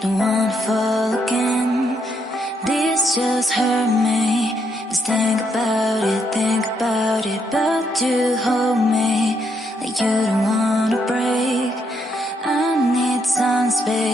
don't wanna fall again. This just hurt me. Just think about it, but you hold me like you don't wanna break. I need some space.